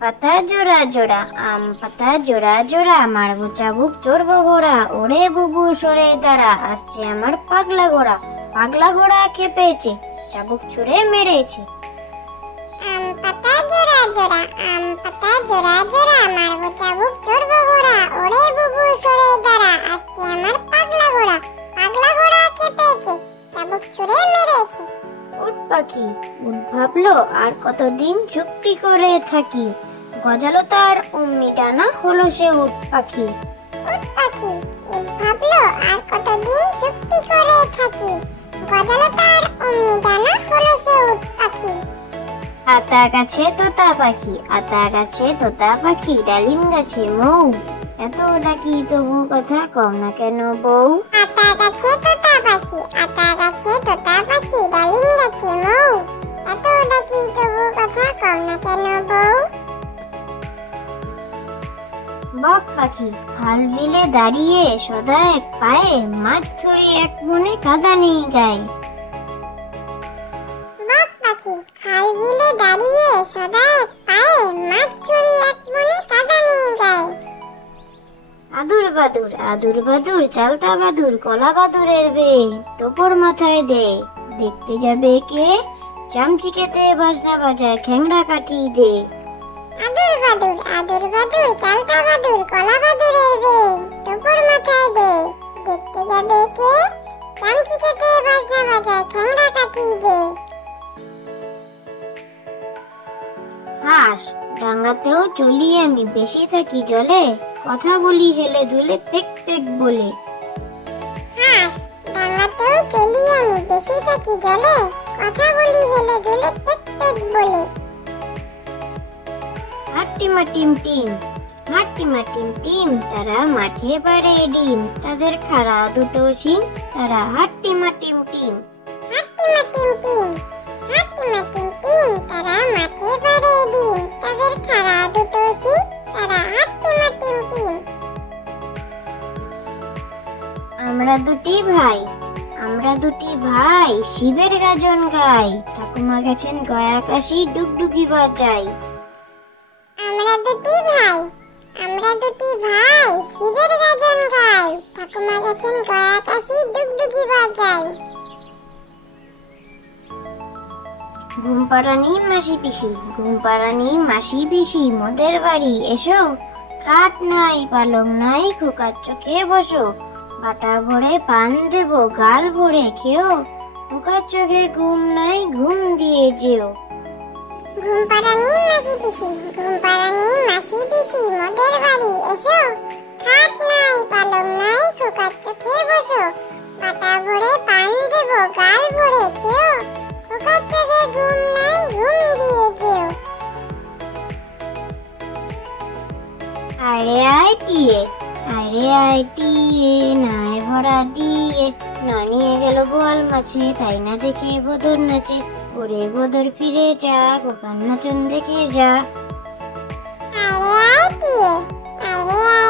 পাতা জোড়া জোড়া, আম পাতা জোড়া জোড়া, মারবো চাবুক চড়বো ঘোড়া, ওরে বুবু সরে দাঁড়া, আসছে আমার পাগলা ঘোড়া। পাগলা ঘোড়া খেপেছে, চাবুক ছুঁড়ে মেরেছে। আম পাতা জোড়া জোড়া, আম পাতা জোড়া জোড়া, মারবো চাবুক চড়বো ঘোড়া, ওরে বুবু সরে দাঁড়া, আসছে আমার পাগলা ঘোড়া। পাগলা ঘোড়া খেপেছে, চাবুক ছুঁড়ে মেরেছে। উট পাখি উট ভাবলো আর কতদিন চুপটি করে থাকি, গজালো তার অমনি ডানা হলো সে উট পাখি। উট পাখি উট ভাবলো আর কতদিন চুপটি করে থাকি, গজালো তার অমনি ডানা হলো সে উট পাখি। আতা গাছে তোতা পাখি, আতা গাছে তোতা পাখি, ডালিম গাছে মৌ, এত ডাকি তবু কথা কও না কেন বউ। আতা গাছে তোতা পাখি, আতা গাছে তোতা পাখি, ডালিম গাছে মৌ, এত ডাকি তবু কথা কও না কেন বউ। বক পাখি খাল বিলে দাঁড়িয়ে সদা এক পায়ে, মাছ ধরে এক মনে কাদা নেই গায়ে। বক পাখি খাল বিলে দাঁড়িয়ে সদা এক পায়ে, মাছ ধরে এক মনে কাদা নেই গায়ে। আদুর বাদুর আদুর বাদুর, চালতা বাদুর কলা বাদুরের বে, টোপর মাথায় দে, দেখতে যাবে কে, চামচিকেতে বাজনা বাজায় খ্যাংড়া কাটি দে। আদুর বাদুর আদুর বাদুর, চালতা বাদুর কলা বাদুরের বে, টোপর মাথায় দে, দেখতে যাবে কে, চামচিকেতে বাজনা বাজায় খ্যাংড়া কাটি দে। হাঁস ডাঙ্গাতেও চলি আমি, বেশি থাকি জলে, কথা বলি হেলে দুলে পেক পেক বলে। হাঁস ডাঙাতেও চলি আমি, বেশি থাকি জলে, কথা বলি হেলে দুলে পেক পেক বলে। হাট্টিমা টিম টিম, হাট্টিমা টিম টিম, তারা মাঠে পাড়ে ডিম, তাদের খাড়া দুটো শিং, তারা হাট্টিমা টিম টিম। হাট্টিমা টিম টিম, হাট্টিমা টিম টিম, তারা মাঠে পাড়ে ডিম, তাদের খাড়া দুটো শিং, তারা হাট্টিমা টিম টিম। আমরা দুটি ভাই, আমরা দুটি ভাই, শিবের গাজন গাই, ঠাকুমা গেছেন গয়া কাশি ডুগডুগি বাজাই। আমরা দুটি ভাই, আমরা দুটি ভাই, শিবের গাজন গাই, ঠাকুমা গেছেন গয়া কাশি ডুগডুগি বাজাই। ঘুম পাড়ানি মাসি পিসি, ঘুম পাড়ানি মাসি পিসি, মোদের বাড়ি এসো, খাট নাই পালং নাই, খোকার চোখে বসো, বাটা ভরে পান দেব গাল ভরে খেও, খোকার চোখে ঘুম নাই ঘুম দিয়ে যেও। ঘুম পাড়ানি মাসি পিসি, ঘুম পাড়ানি মাসি পিসি, মোদের বাড়ি এসো, খাট নাই পালং নাই, খোকার চোখে বসো, বাটা ভরে পান দেব গাল ভরে খেও, খোকার চোখে ঘুম নাই ঘুম দিয়ে যেও। আরে আয় টিয়ে, আরে আয় টিয়ে, নাই ভরা দিয়ে, না নিয়ে গেল গোয়াল মাছে, তাই না দেখে বদর নাচে, ওরে বদর ফিরে যা, খোকার নাচন দেখে যা। আরে আয় টিয়ে, আরে আয়